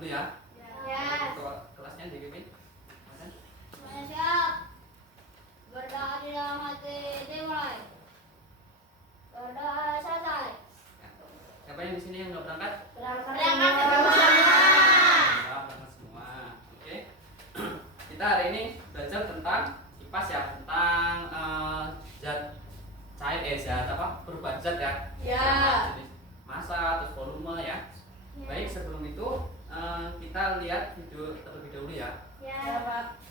dulu ya. Ya. Kelasnya dipimpin. Siap. Berdoa di dalam hati dimulai. Berdoa selesai. Siapa yang di sini yang udah berangkat? Berangkat Berangkat semua. Oke. Kita hari ini belajar tentang IPAS ya, tentang zat cair, zat apa? Perubahan zat ya. Ya. Jenis massa, terus volume ya. Baik, sebelum itu kita lihat video terlebih dahulu ya. Ya, Pak.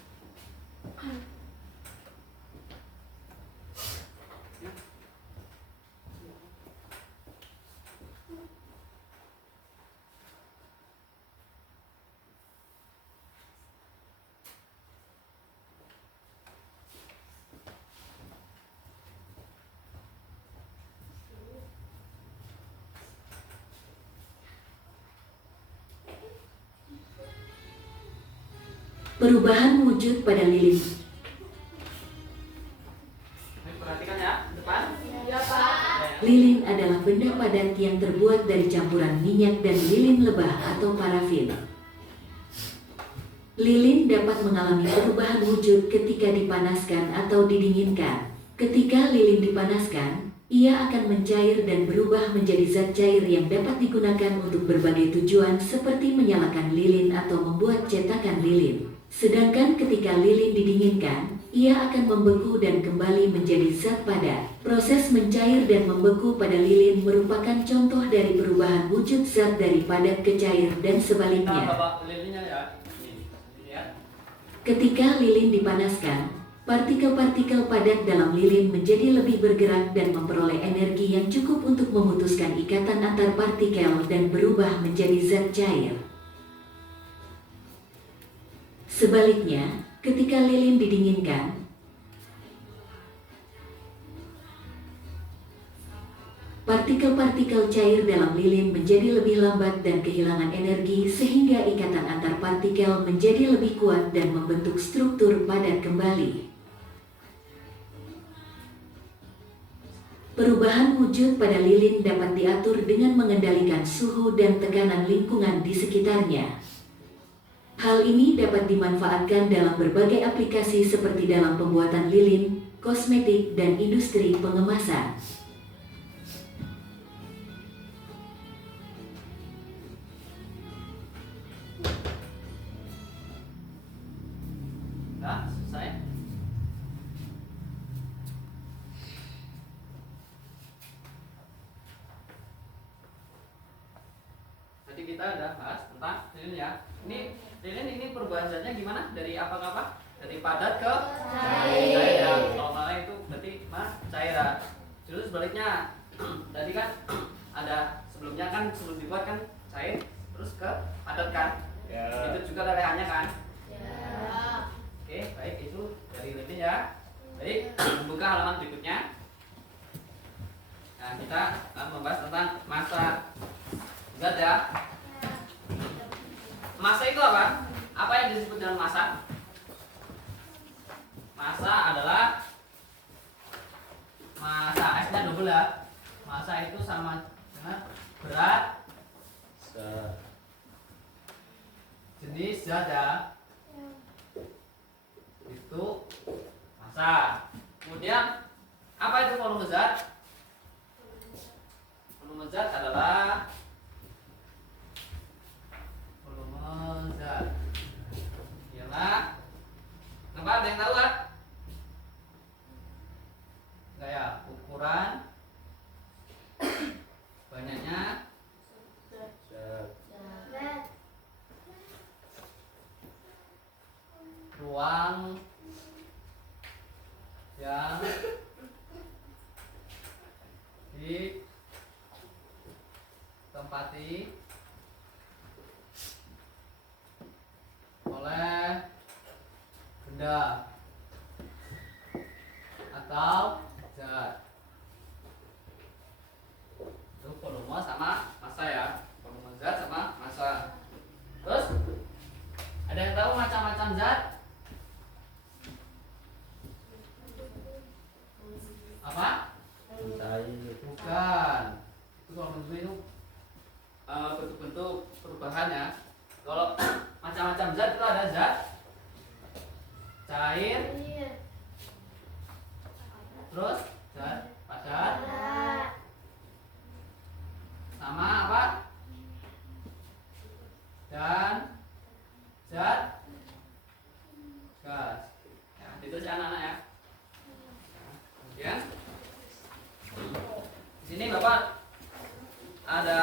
Perubahan wujud pada lilin. Baik, perhatikan ya, depan. Ya, Pak. Lilin adalah benda padat yang terbuat dari campuran minyak dan lilin lebah atau parafin. Lilin dapat mengalami perubahan wujud ketika dipanaskan atau didinginkan. Ketika lilin dipanaskan, ia akan mencair dan berubah menjadi zat cair yang dapat digunakan untuk berbagai tujuan seperti menyalakan lilin atau membuat cetakan lilin. Sedangkan ketika lilin didinginkan, ia akan membeku dan kembali menjadi zat padat. Proses mencair dan membeku pada lilin merupakan contoh dari perubahan wujud zat dari padat ke cair dan sebaliknya. Bapak lilinnya ya. Ini ya. Ketika lilin dipanaskan, partikel-partikel padat dalam lilin menjadi lebih bergerak dan memperoleh energi yang cukup untuk memutuskan ikatan antar partikel dan berubah menjadi zat cair. Sebaliknya, ketika lilin didinginkan, partikel-partikel cair dalam lilin menjadi lebih lambat dan kehilangan energi sehingga ikatan antar partikel menjadi lebih kuat dan membentuk struktur padat kembali. Perubahan wujud pada lilin dapat diatur dengan mengendalikan suhu dan tekanan lingkungan di sekitarnya. Hal ini dapat dimanfaatkan dalam berbagai aplikasi seperti dalam pembuatan lilin, kosmetik, dan industri pengemasan. Nah, selesai. Tadi kita udah bahas tentang lilin ya. Ini perubahan zatnya gimana? Dari apa ke apa? Dari padat ke cair ya. Kalau malah itu berarti cair ya. Terus sebaliknya, tadi kan ada sebelumnya kan sebelum dibuat kan cair, terus ke padat kan? Ya. Itu juga lerehannya kan? Ya. Oke, baik, itu dari lilin ya. Baik, buka halaman berikutnya. Nah, kita membahas tentang massa zat ya. Massa itu apa? Apa yang disebut dengan massa? Massa adalah massa, S-nya double ya. Massa itu sama dengan berat jenis zat ya. Itu massa. Kemudian apa itu volume zat? Volume zat adalah volume zat ialah apa? Ada yang tahu kan? Enggak ya? Ukuran banyaknya ruang yang ditempati oleh benda atau zat. Itu volume sama massa ya. Volume zat sama massa. Terus ada yang tahu macam-macam zat? Apa? Bukan. Itu kalau menurut itu bentuk-bentuk perubahan ya. Kalau macam-macam zat itu ada zat cair, terus zat padat, sama apa? Dan zat gas. Ya, itu si anak-anak ya. Kemudian di sini Bapak ada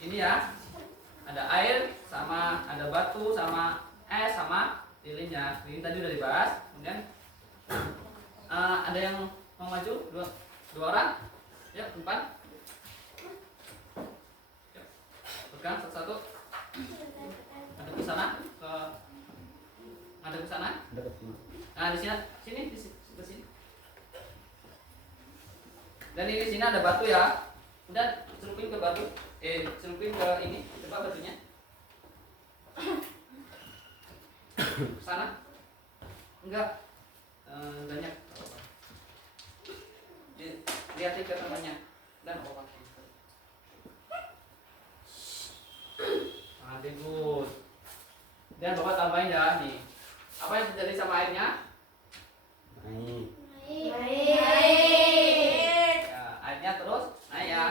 ini ya. Ada air sama ada batu sama es sama lilinnya. Lilin tadi udah dibahas. Kemudian ada yang mau maju dua orang? Ya, depan. Ya, pegang satu-satu. Ada ke sana, ada ke sana. Nah, di sini, di sini. Dan ini di sini ada batu ya. Kemudian celupin ke batu. Celupin ke ini. Coba batunya. Sana? Enggak. Banyak. Lihatin ke temannya. Dan obat. Nah, good. Dan Bapak tambahin ya nih. Apa yang terjadi sama airnya? Naik. Ya, airnya terus naik ya.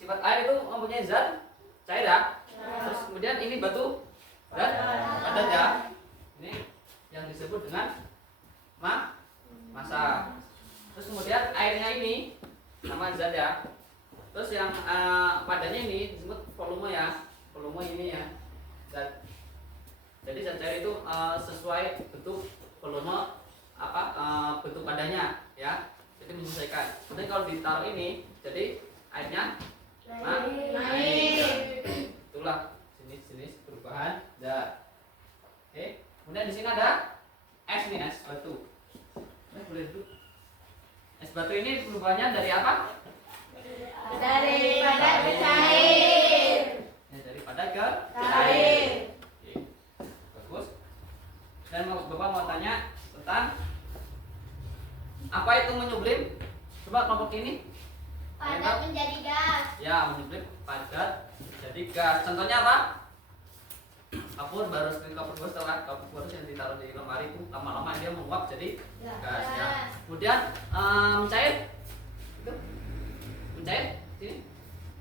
Sifat air itu mempunyai zat cair ya. Terus kemudian ini batu dan padat ya. Ini yang disebut dengan massa. Terus kemudian airnya ini sama zat ya. Terus yang padatnya ini disebut volume ya. Volume ini ya. Zat. Jadi zat cair itu sesuai bentuk volume bentuk padanya ya. Jadi menyesuaikan. Kemudian kalau ditaruh ini, jadi airnya naik. Itulah jenis-jenis perubahan zat. Oke. Kemudian di sini ada es nih, es batu. Boleh duduk. Es batu ini perubahannya dari apa? Dari padat ke cair. Ya, dari padat ke cair. Oke. Bagus. Dan Bapak mau tanya tentang apa itu menyublim? Coba kelompok ini. Padat menjadi gas. Ya, menyublim padat jadi gas. Contohnya apa? Kapur baru setelah kapur baru yang ditaruh di lemari itu lama-lama dia menguap jadi gas ya. Kemudian mencair. Itu. Mencair sini.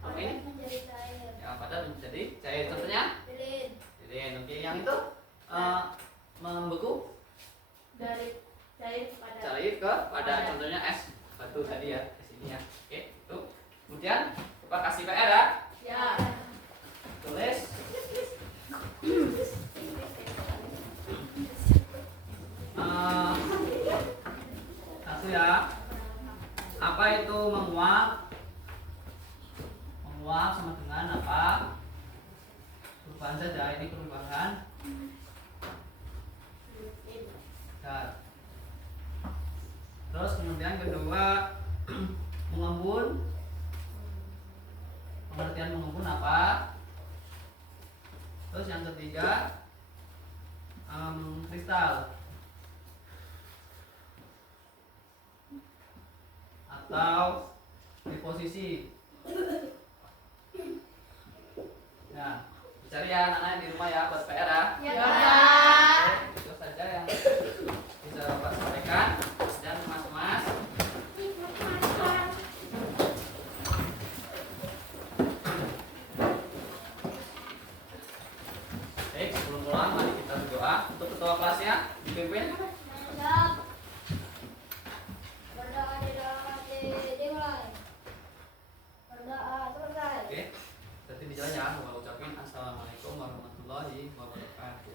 Apa ini? Menjadi cair. Ya, padat menjadi cair. Contohnya? Lilin. Oke, yang itu membeku Dari cair ke padat. cair ke padat. Contohnya es batu tadi ya, di sini ya. Oke, itu. Kemudian Bapak kasih PR ya. Ya. Tulis. Satu ya. Apa itu menguap? Menguap sama dengan apa? Perubahan saja, ini perubahan zat. Terus kemudian kedua mengembun. Pengertian mengembun apa? Terus yang ketiga kristal atau deposisi. Nah, dicari ya anak-anak di rumah ya buat PR ya. Ya. Oke, itu saja yang bisa Bapak sampaikan. Dan mas-mas sebelum pulang mari kita berdoa untuk ketua kelasnya dipimpin. Siap. Berdoa di dalam hati dimulai. Berdoa selesai. Oke, berarti di jalan ya. Mau ucapin assalamualaikum warahmatullahi wabarakatuh.